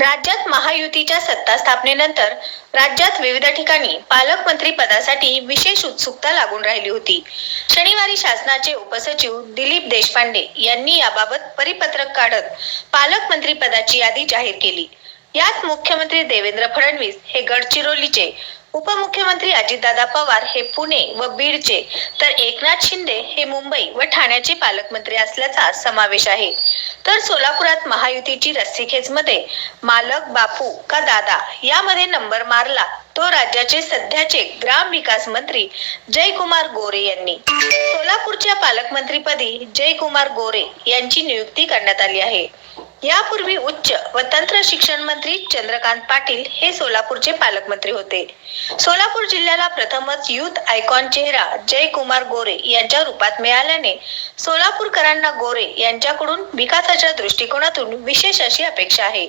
राज्यात महायुतीच्या सत्ता स्थापनेनंतर राज्यात विविध ठिकाणी पालकमंत्री पदासाठी विशेष उत्सुकता लागून राहिली होती. शनिवारी शासनाचे उपसचिव दिलीप देशपांडे यांनी याबाबत परिपत्रक काढत पालकमंत्री पदाची यादी जाहीर केली. यात मुख्यमंत्री देवेंद्र फडणवीस हे गडचिरोलीचे उपमुख्यमंत्री अजितदादा पवार हे पुणे व बीडचे तर एकनाथ शिंदे हे मुंबई व ठाण्याचे पालकमंत्री असल्याचा समावेश आहे. तर सोलापुरात महायुतीची रस्सीखेच मध्ये मालक बापू का दादा यामध्ये नंबर मारला. तो राज्याचे सध्याचे ग्राम विकास मंत्री जयकुमार गोरे यांनी. सोलापूरच्या पालकमंत्रीपदी जयकुमार गोरे यांची नियुक्ती करण्यात आली आहे. यापूर्वी उच्च व तंत्र शिक्षण मंत्री चंद्रकांत पाटील हे सोलापूरचे पालकमंत्री होते. सोलापूर जिल्ह्याला प्रथमच युथ आयकॉन चेहरा जयकुमार गोरे यांच्या रूपात मिळाल्याने सोलापूरकरांना गोरे यांच्याकडून विकासाच्या दृष्टिकोनातून विशेष अशी अपेक्षा आहे.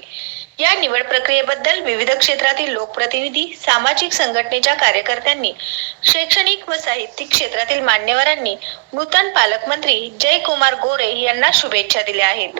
या निवड प्रक्रियेबद्दल विविध क्षेत्रातील लोकप्रतिनिधी सामाजिक संघटनेच्या कार्यकर्त्यांनी शैक्षणिक व साहित्यिक क्षेत्रातील मान्यवरांनी नूतन पालकमंत्री जयकुमार गोरे यांना शुभेच्छा दिल्या आहेत.